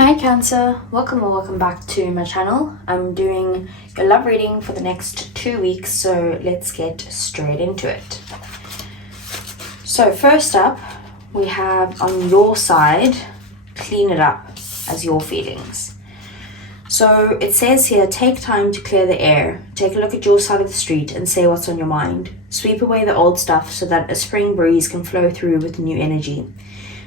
Hi Cancer, welcome or welcome back to my channel. I'm doing your love reading for the next 2 weeks, so let's get straight into it. So first up, we have on your side, clean it up as your feelings. So it says here, take time to clear the air, take a look at your side of the street and say what's on your mind. Sweep away the old stuff so that a spring breeze can flow through with new energy.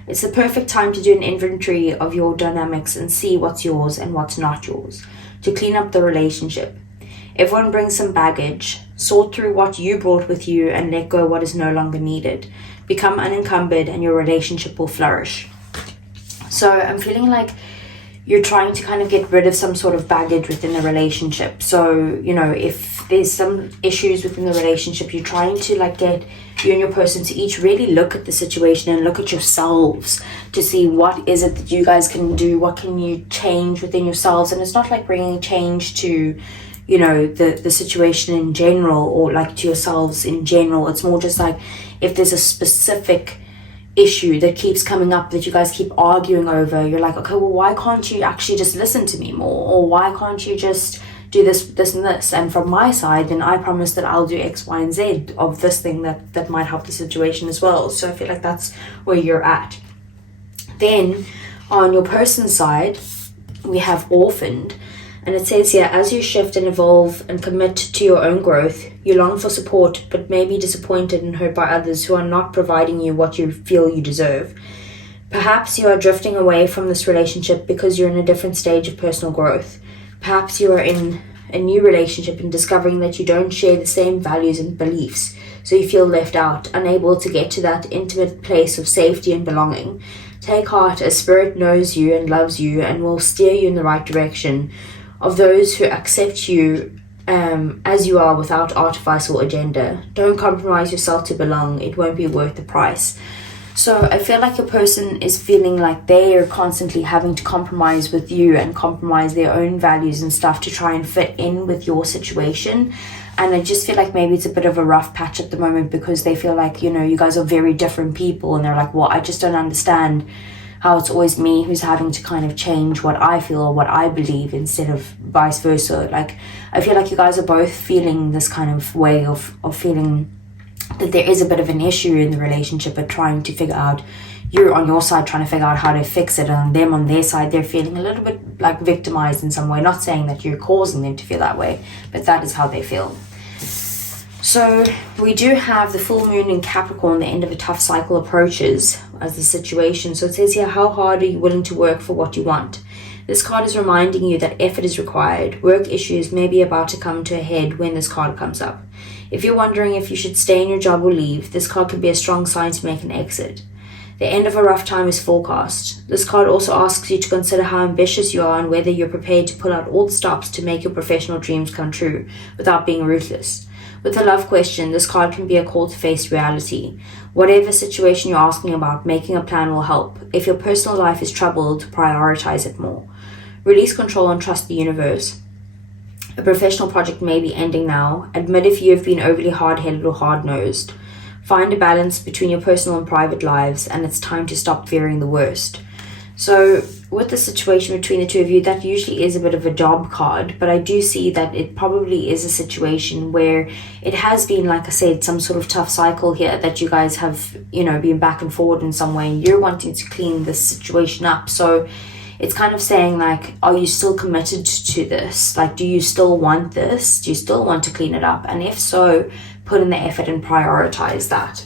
It's the perfect time to do an inventory of your dynamics and see what's yours and what's not yours, to clean up the relationship. Everyone brings some baggage. Sort through what you brought with you and let go what is no longer needed. Become unencumbered and your relationship will flourish. So I'm feeling like you're trying to kind of get rid of some sort of baggage within the relationship. So, you know, if there's some issues within the relationship, you're trying to like get you and your person to each really look at the situation and look at yourselves to see what is it that you guys can do, what can you change within yourselves. And it's not like bringing change to, you know, the situation in general or like to yourselves in general. It's more just like if there's a specific issue that keeps coming up that you guys keep arguing over, you're like, okay, well, why can't you actually just listen to me more? Or why can't you just do this and this? And from my side, then I promise that I'll do X, Y, and Z of this thing that might help the situation as well. So I feel like that's where you're at. Then on your person's side, we have orphaned. And it says here, as you shift and evolve and commit to your own growth, you long for support, but may be disappointed and hurt by others who are not providing you what you feel you deserve. Perhaps you are drifting away from this relationship because you're in a different stage of personal growth. Perhaps you are in a new relationship and discovering that you don't share the same values and beliefs, so you feel left out, unable to get to that intimate place of safety and belonging. Take heart, as Spirit knows you and loves you and will steer you in the right direction. Of those who accept you as you are without artifice or agenda. Don't compromise yourself to belong. It won't be worth the price. So I feel like your person is feeling like they are constantly having to compromise with you and compromise their own values and stuff to try and fit in with your situation. And I just feel like maybe it's a bit of a rough patch at the moment because they feel like, you know, you guys are very different people and they're like, well, I just don't understand how it's always me who's having to kind of change what I feel or what I believe instead of vice versa. Like, I feel like you guys are both feeling this kind of way of feeling that there is a bit of an issue in the relationship, but trying to figure out, you're on your side trying to figure out how to fix it, and them on their side, they're feeling a little bit like victimized in some way. Not saying that you're causing them to feel that way, but that is how they feel. So we do have the full moon in Capricorn, the end of a tough cycle approaches as the situation. So it says here, how hard are you willing to work for what you want? This card is reminding you that effort is required. Work issues may be about to come to a head when this card comes up. If you're wondering if you should stay in your job or leave, this card could be a strong sign to make an exit. The end of a rough time is forecast. This card also asks you to consider how ambitious you are and whether you're prepared to pull out all the stops to make your professional dreams come true without being ruthless. With the love question, this card can be a call to face reality. Whatever situation you're asking about, making a plan will help. If your personal life is troubled, prioritize it more. Release control and trust the universe. A professional project may be ending now. Admit if you have been overly hard-headed or hard-nosed. Find a balance between your personal and private lives, and it's time to stop fearing the worst. So with the situation between the two of you, that usually is a bit of a job card, but I do see that it probably is a situation where it has been, like I said, some sort of tough cycle here that you guys have, you know, been back and forward in some way, and you're wanting to clean this situation up. So it's kind of saying like, are you still committed to this? Like, do you still want this? Do you still want to clean it up? And if so, put in the effort and prioritize that.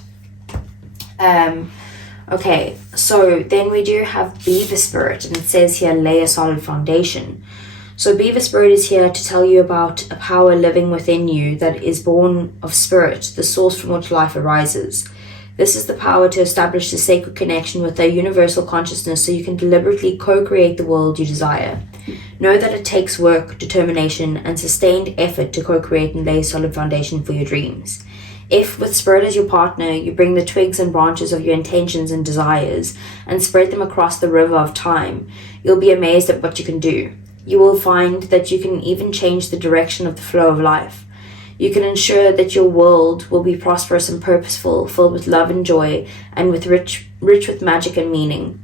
Okay, so then we do have Beaver Spirit, and it says here, lay a solid foundation. So Beaver Spirit is here to tell you about a power living within you that is born of spirit, the source from which life arises. This is the power to establish the sacred connection with a universal consciousness so you can deliberately co-create the world you desire. Know that it takes work, determination, and sustained effort to co-create and lay a solid foundation for your dreams. If, with Spirit as your partner, you bring the twigs and branches of your intentions and desires and spread them across the river of time, you'll be amazed at what you can do. You will find that you can even change the direction of the flow of life. You can ensure that your world will be prosperous and purposeful, filled with love and joy, and rich with magic and meaning.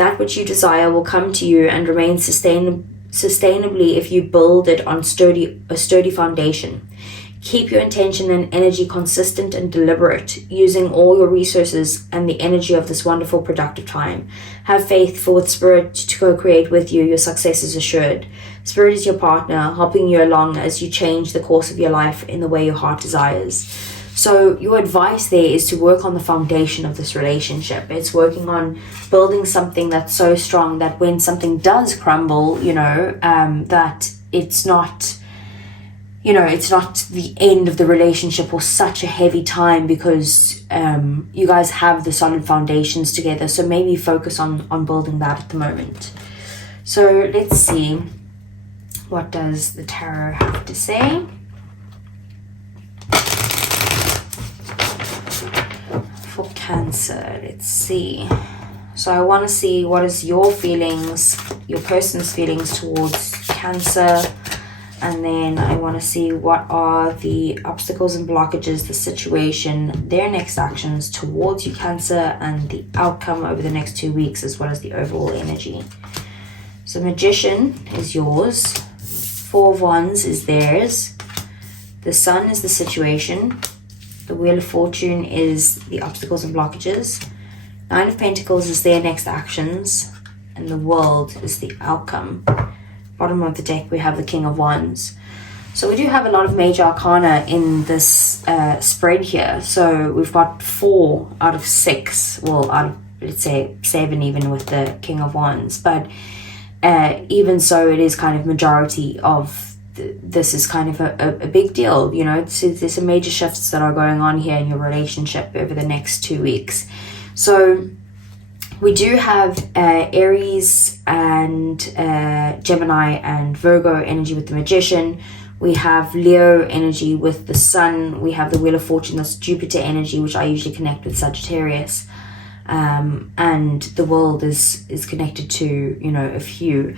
that which you desire will come to you and remain sustainably if you build it on a sturdy foundation. Keep your intention and energy consistent and deliberate, using all your resources and the energy of this wonderful productive time. Have faith, for with Spirit to co-create with you, your success is assured. Spirit is your partner, helping you along as you change the course of your life in the way your heart desires. So your advice there is to work on the foundation of this relationship. It's working on building something that's so strong that when something does crumble, that it's not, it's not the end of the relationship or such a heavy time, because you guys have the solid foundations together. So maybe focus on building that at the moment. So let's see, what does the tarot have to say? For Cancer, let's see. So I want to see what is your feelings, your person's feelings towards Cancer. And then I want to see what are the obstacles and blockages, the situation, their next actions towards you, Cancer, and the outcome over the next 2 weeks, as well as the overall energy. So Magician is yours. 4 of Wands is theirs. The Sun is the situation. The Wheel of Fortune is the obstacles and blockages. 9 of Pentacles is their next actions. And the World is the outcome. Bottom of the deck, we have the King of Wands. So we do have a lot of major arcana in this spread here. So we've got 4 out of 6. Well, out of, let's say, 7 even with the King of Wands. But even so, it is kind of majority of this is kind of a big deal, there's some major shifts that are going on here in your relationship over the next 2 weeks. So we do have Aries and Gemini and Virgo energy with the Magician. We have Leo energy with the Sun. We have the Wheel of Fortune, that's Jupiter energy, which I usually connect with Sagittarius. And the World is connected to, a few.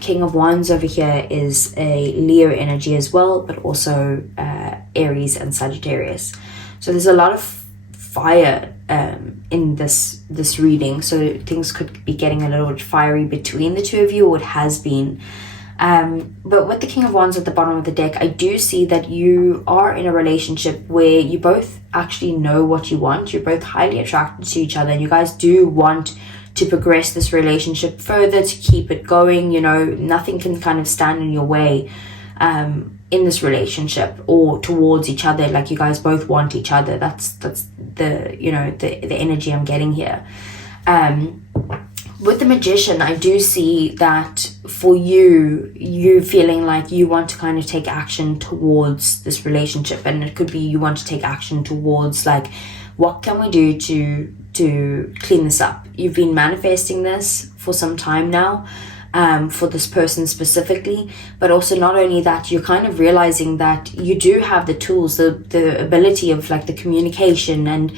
King of Wands over here is a Leo energy as well, but also Aries and Sagittarius. So there's a lot of fire in this reading, so things could be getting a little bit fiery between the two of you, or it has been. But with the King of Wands at the bottom of the deck, I do see that you are in a relationship where you both actually know what you want. You're both highly attracted to each other, and you guys do want to progress this relationship further, to keep it going. Nothing can kind of stand in your way in this relationship or towards each other. Like, you guys both want each other. That's the the energy I'm getting here. With the Magician, I do see that for you feeling like you want to kind of take action towards this relationship, and it could be you want to take action towards, like, what can we do to clean this up? You've been manifesting this for some time now, for this person specifically, but also not only that, you're kind of realizing that you do have the tools, the ability of, like, the communication and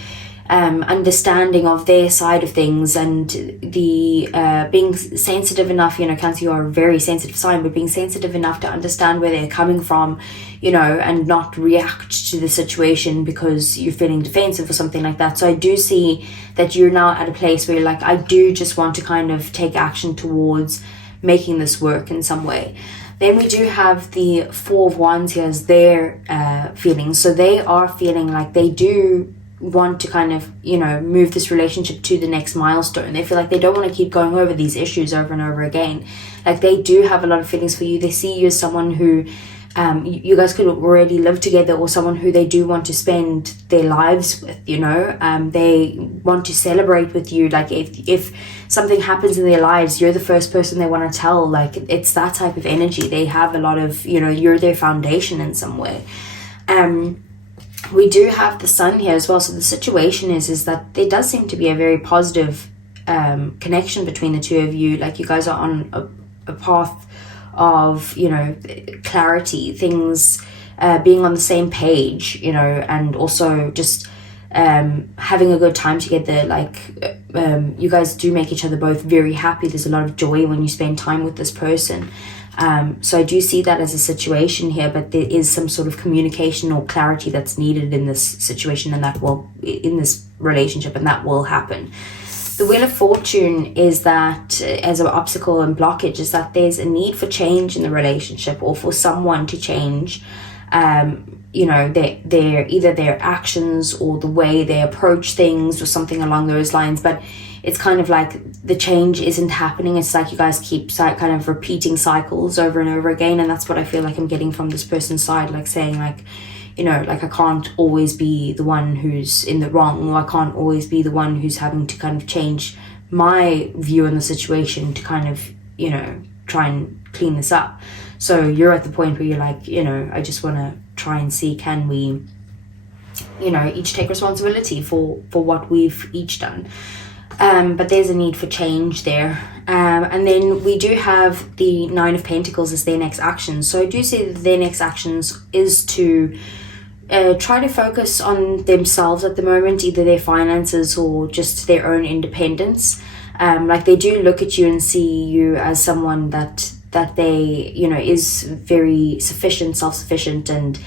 understanding of their side of things, and the being sensitive enough, Cancer, you are a very sensitive sign, but being sensitive enough to understand where they're coming from, and not react to the situation because you're feeling defensive or something like that. So I do see that you're now at a place where you're like, I do just want to kind of take action towards making this work in some way. Then we do have the 4 of Wands here as their feelings. So they are feeling like they do want to kind of move this relationship to the next milestone. They feel like they don't want to keep going over these issues over and over again. Like, they do have a lot of feelings for you. They see you as someone who you guys could already live together, or someone who they do want to spend their lives with. They want to celebrate with you. Like, if something happens in their lives, you're the first person they want to tell. Like, it's that type of energy. They have a lot of, you're their foundation in some way. We do have the Sun here as well. So the situation is that there does seem to be a very positive connection between the two of you. Like, you guys are on a path of, clarity, things being on the same page, and also just having a good time together. Like, you guys do make each other both very happy. There's a lot of joy when you spend time with this person. So I do see that as a situation here, but there is some sort of communication or clarity that's needed in this situation, and that will, in this relationship, and that will happen. The Wheel of Fortune is that, as an obstacle and blockage, is that there's a need for change in the relationship, or for someone to change. You know, their either their actions or the way they approach things or something along those lines. But it's kind of like the change isn't happening. It's like you guys keep kind of repeating cycles over and over again. And that's what I feel like I'm getting from this person's side, like saying like, you know, like I can't always be the one who's in the wrong, or I can't always be the one who's having to kind of change my view on the situation to kind of, you know, try and clean this up. So you're at the point where you're like, you know, I just want to try and see, can we, you know, each take responsibility for what we've each done. But there's a need for change there. And then we do have the Nine of Pentacles as their next action. So I do see that their next actions is to try to focus on themselves at the moment, either their finances or just their own independence. Like they do look at you and see you as someone that they, you know, is very sufficient, self-sufficient, and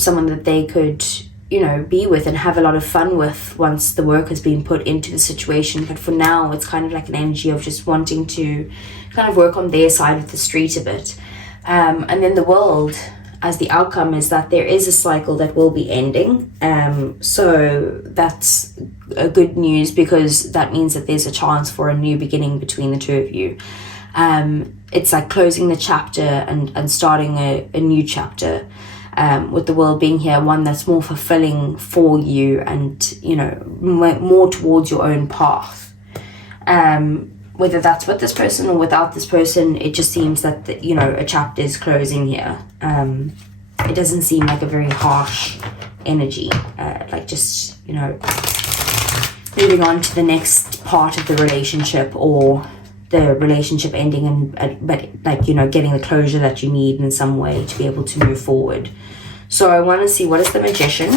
someone that they could, you know, be with and have a lot of fun with once the work has been put into the situation. But for now, it's kind of like an energy of just wanting to kind of work on their side of the street a bit. And then the World as the outcome is that there is a cycle that will be ending. So that's a good news, because that means that there's a chance for a new beginning between the two of you. It's like closing the chapter and starting a new chapter, with the World being here, one that's more fulfilling for you and, you know, more towards your own path. Whether that's with this person or without this person, it just seems that, you know, a chapter is closing here. It doesn't seem like a very harsh energy, like just, you know, moving on to the next part of the relationship, or the relationship ending, but like, you know, getting the closure that you need in some way to be able to move forward. So I want to see, what is the Magician?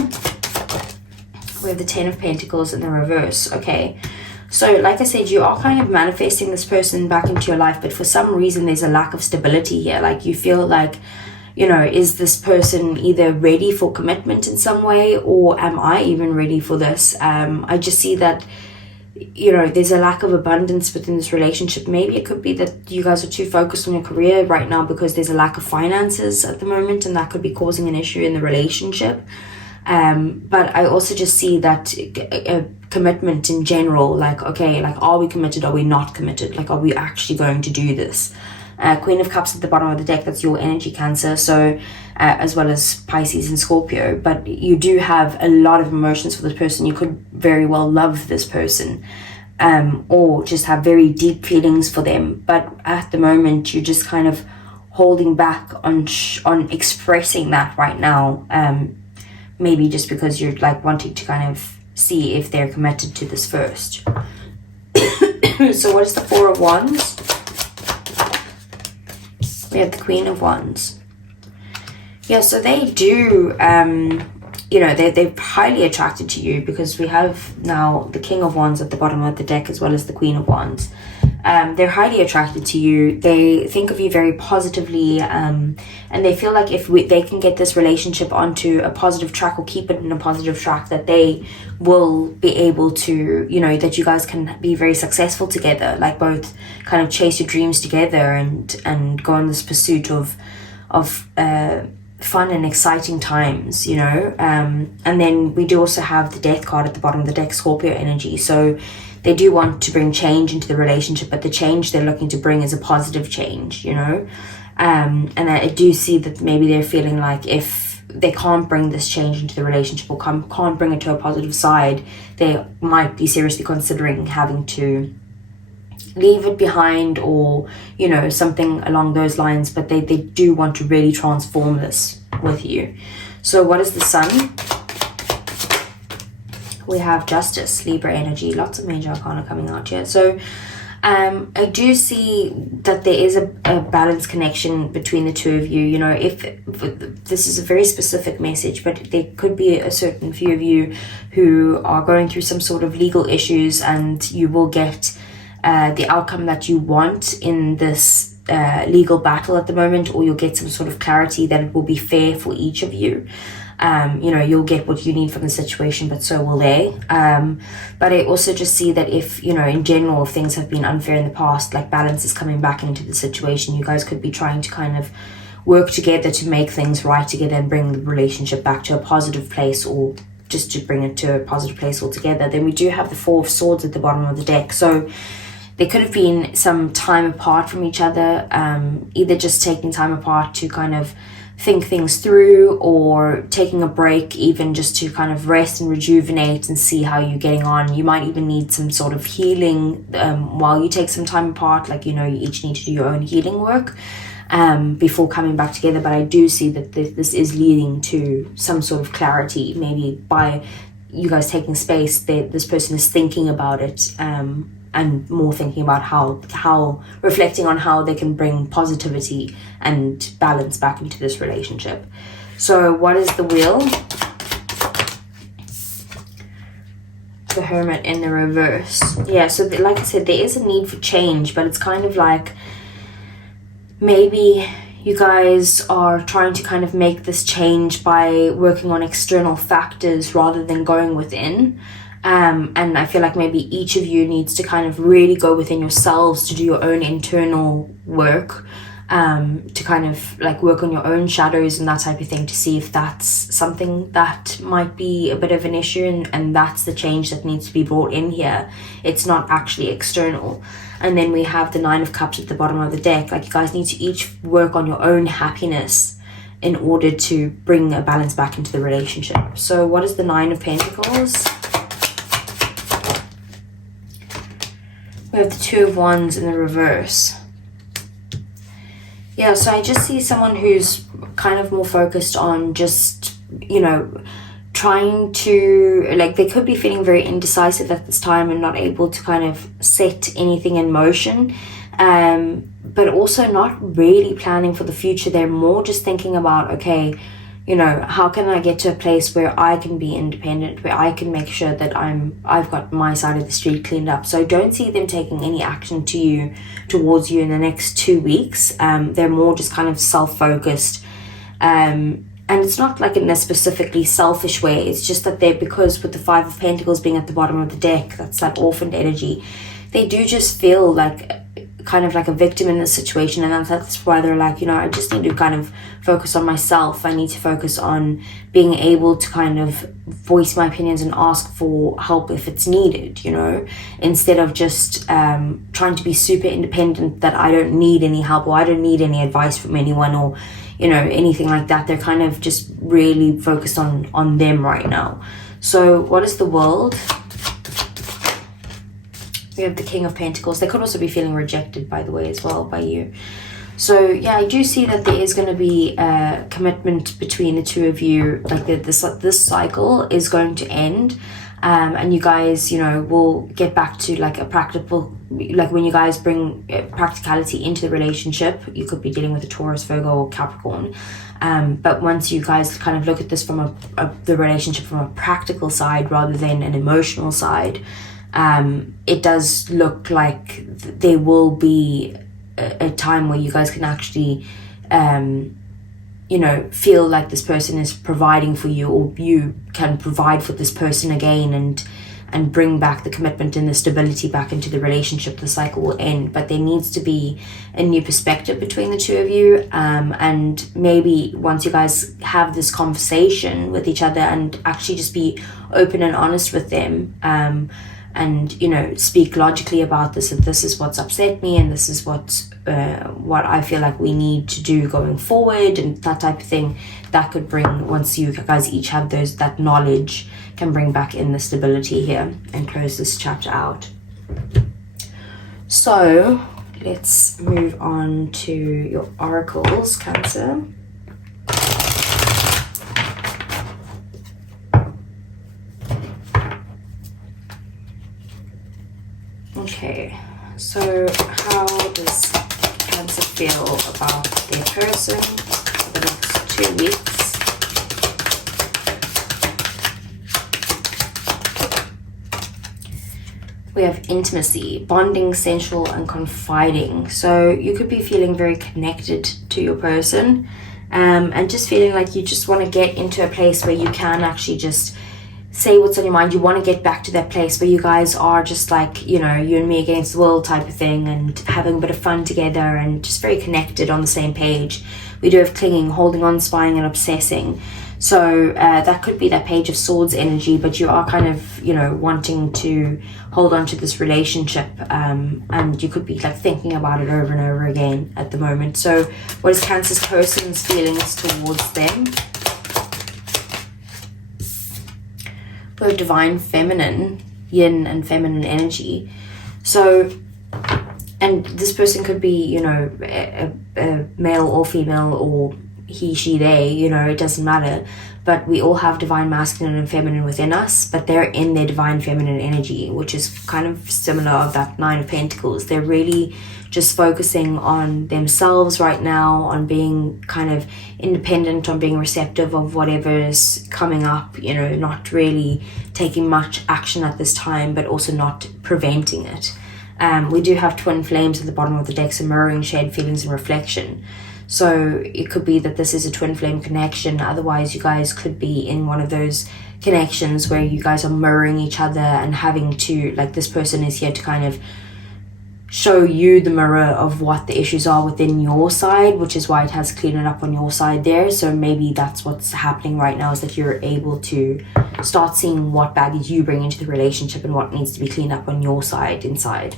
We have the Ten of Pentacles in the reverse. Okay, so like I said, you are kind of manifesting this person back into your life, but for some reason there's a lack of stability here. Like you feel like, you know, is this person either ready for commitment in some way, or am I even ready for this? I just see that, you know, there's a lack of abundance within this relationship. Maybe it could be that you guys are too focused on your career right now because there's a lack of finances at the moment, and that could be causing an issue in the relationship. But I also just see that a commitment in general, like, okay, like, are we committed? Are we not committed? Like, are we actually going to do this? Queen of Cups at the bottom of the deck, that's your energy, Cancer, so as well as Pisces and Scorpio. But you do have a lot of emotions for this person. You could very well love this person, or just have very deep feelings for them, but at the moment you're just kind of holding back on expressing that right now, maybe just because you're like wanting to kind of see if they're committed to this first. So what is the Four of Wands? We have the Queen of Wands. Yeah, so they do, you know, they're highly attracted to you, because we have now the King of Wands at the bottom of the deck as well as the Queen of Wands. They're highly attracted to you. They think of you very positively, and they feel like if they can get this relationship onto a positive track, or keep it in a positive track, that they will be able to, you know, that you guys can be very successful together, like both kind of chase your dreams together and go on this pursuit of fun and exciting times, you know. And then we do also have the Death card at the bottom of the deck, Scorpio energy. So they do want to bring change into the relationship, but the change they're looking to bring is a positive change, you know. And I do see that maybe they're feeling like if they can't bring this change into the relationship, or can't bring it to a positive side, they might be seriously considering having to leave it behind, or, you know, something along those lines. But they do want to really transform this with you. So what is the Sun? We have Justice, Libra energy, lots of major arcana coming out here. So I do see that there is a balanced connection between the two of you. You know, if this is a very specific message, but there could be a certain few of you who are going through some sort of legal issues, and you will get the outcome that you want in this legal battle at the moment, or you'll get some sort of clarity that it will be fair for each of you. you know, you'll get what you need from the situation, but so will they. But I also just see that if, you know, in general, if things have been unfair in the past, like balance is coming back into the situation. You guys could be trying to kind of work together to make things right together and bring the relationship back to a positive place, or just to bring it to a positive place altogether. Then we do have the Four of Swords at the bottom of the deck. So there could have been some time apart from each other, either just taking time apart to kind of think things through, or taking a break even just to kind of rest and rejuvenate and see how you're getting on. You might even need some sort of healing while you take some time apart, like, you know, you each need to do your own healing work before coming back together. But I do see that this is leading to some sort of clarity, maybe by you guys taking space, that this person is thinking about it, and more thinking about how reflecting on how they can bring positivity and balance back into this relationship. So what is the Wheel? The Hermit in the reverse. Yeah, so like I said, there is a need for change, but it's kind of like maybe you guys are trying to kind of make this change by working on external factors rather than going within. And I feel like maybe each of you needs to kind of really go within yourselves to do your own internal work, to kind of like work on your own shadows and that type of thing, to see if that's something that might be a bit of an issue, and that's the change that needs to be brought in here. It's not actually external. And then we have the Nine of Cups at the bottom of the deck. Like, you guys need to each work on your own happiness in order to bring a balance back into the relationship. So what is the Nine of Pentacles? We have the Two of Wands in the reverse. Yeah, so I just see someone who's kind of more focused on just, you know, trying to, like, they could be feeling very indecisive at this time and not able to kind of set anything in motion, but also not really planning for the future. They're more just thinking about, okay, you know, how can I get to a place where I can be independent, where I can make sure that I've got my side of the street cleaned up. So I don't see them taking any action towards you in the next 2 weeks. They're more just kind of self-focused. And it's not like in a specifically selfish way. It's just that because with the Five of Pentacles being at the bottom of the deck, that's that orphaned energy, they do just feel like kind of like a victim in this situation, and that's why they're like, you know, I just need to kind of focus on myself. I need to focus on being able to kind of voice my opinions and ask for help if it's needed, you know, instead of just trying to be super independent, that I don't need any help or I don't need any advice from anyone or, you know, anything like that. They're kind of just really focused on them right now. So what is the World? We have the King of Pentacles. They could also be feeling rejected, by the way, as well, by you. So yeah, I do see that there is going to be a commitment between the two of you. Like this cycle is going to end, and you guys, you know, will get back to like a practical, like when you guys bring practicality into the relationship. You could be dealing with a Taurus, Virgo, or Capricorn. But once you guys kind of look at this from the relationship from a practical side rather than an emotional side, it does look like there will be a time where you guys can actually, you know, feel like this person is providing for you, or you can provide for this person again, and bring back the commitment and the stability back into the relationship. The cycle will end, but there needs to be a new perspective between the two of you, and maybe once you guys have this conversation with each other and actually just be open and honest with them, and, you know, speak logically about this, and this is what's upset me, and this is what I feel like we need to do going forward, and that type of thing, that could bring, once you guys each have that knowledge, can bring back in the stability here and close this chapter out. So let's move on to your oracles, Cancer. Okay, so how does Cancer feel about their person for the next 2 weeks? We have intimacy, bonding, sensual, and confiding. So you could be feeling very connected to your person. and just feeling like you just want to get into a place where you can actually just say what's on your mind. You want to get back to that place where you guys are just like, you know, you and me against the world type of thing, and having a bit of fun together and just very connected on the same page. We do have clinging, holding on, spying and obsessing. So that could be that Page of Swords energy, but you are kind of, you know, wanting to hold on to this relationship, and you could be like thinking about it over and over again at the moment. So what is Cancer's person's feelings towards them? We have divine feminine, yin and feminine energy. So, and this person could be, you know, a male or female, or he, she, they, you know, it doesn't matter. But we all have divine masculine and feminine within us, but they're in their divine feminine energy, which is kind of similar of that Nine of Pentacles. They're really just focusing on themselves right now, on being kind of independent, on being receptive of whatever is coming up, you know, not really taking much action at this time, but also not preventing it. We do have twin flames at the bottom of the deck, so mirroring, shared feelings and reflection. So it could be that this is a twin flame connection. Otherwise, you guys could be in one of those connections where you guys are mirroring each other and having to, like, this person is here to kind of show you the mirror of what the issues are within your side, which is why it has cleaned it up on your side there. So maybe that's what's happening right now, is that you're able to start seeing what baggage you bring into the relationship and what needs to be cleaned up on your side inside.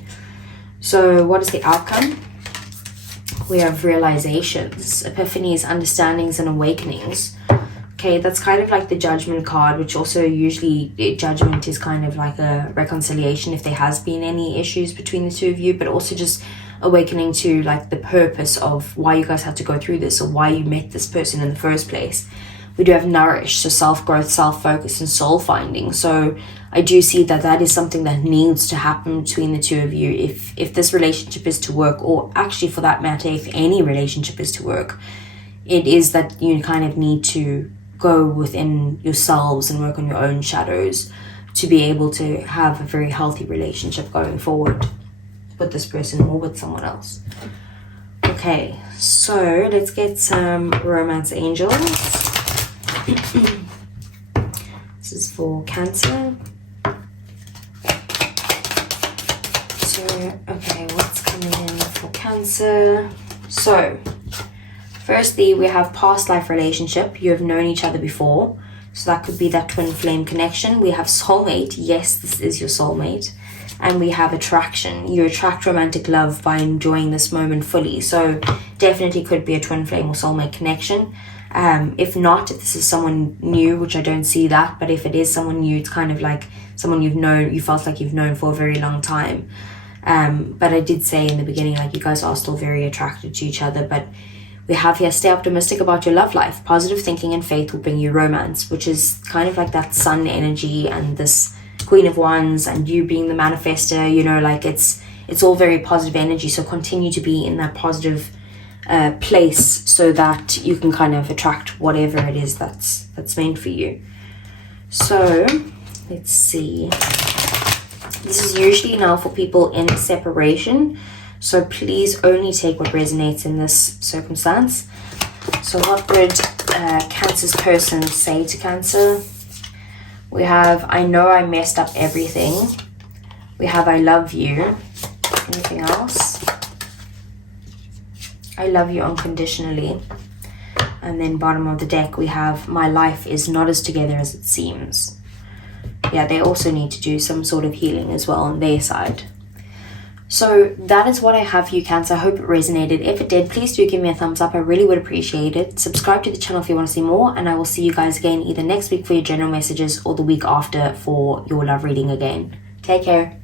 So what is the outcome? We have realizations, epiphanies, understandings and awakenings. Okay, that's kind of like the Judgment card, which also usually Judgment is kind of like a reconciliation if there has been any issues between the two of you, but also just awakening to like the purpose of why you guys had to go through this, or why you met this person in the first place. We do have Nourish, so self-growth, self-focus and soul finding. So I do see that that is something that needs to happen between the two of you if this relationship is to work, or actually for that matter, if any relationship is to work. It is that you kind of need to go within yourselves and work on your own shadows to be able to have a very healthy relationship going forward with this person or with someone else. Okay, so let's get some romance angels. This is for Cancer. So, okay, what's coming in for Cancer? So, firstly, we have past life relationship. You have known each other before. So that could be that twin flame connection. We have soulmate. Yes, this is your soulmate. And we have attraction. You attract romantic love by enjoying this moment fully. So definitely could be a twin flame or soulmate connection. If not, if this is someone new, which I don't see that, but if it is someone new, it's kind of like someone you've known, you felt like you've known for a very long time. But I did say in the beginning, like, you guys are still very attracted to each other, but we have here, stay optimistic about your love life. Positive thinking and faith will bring you romance, which is kind of like that sun energy and this Queen of Wands and you being the manifester, you know, like it's all very positive energy. So continue to be in that positive place so that you can kind of attract whatever it is that's meant for you. So let's see. This is usually now for people in separation. So please only take what resonates in this circumstance. So what would Cancer's person say to Cancer? We have, I know I messed up everything. We have, I love you. Anything else? I love you unconditionally. And then bottom of the deck, we have, my life is not as together as it seems. Yeah, they also need to do some sort of healing as well on their side. So that is what I have for you, Cancer. I hope it resonated. If it did, please do give me a thumbs up. I really would appreciate it. Subscribe to the channel if you want to see more, and I will see you guys again either next week for your general messages or the week after for your love reading again. Take care.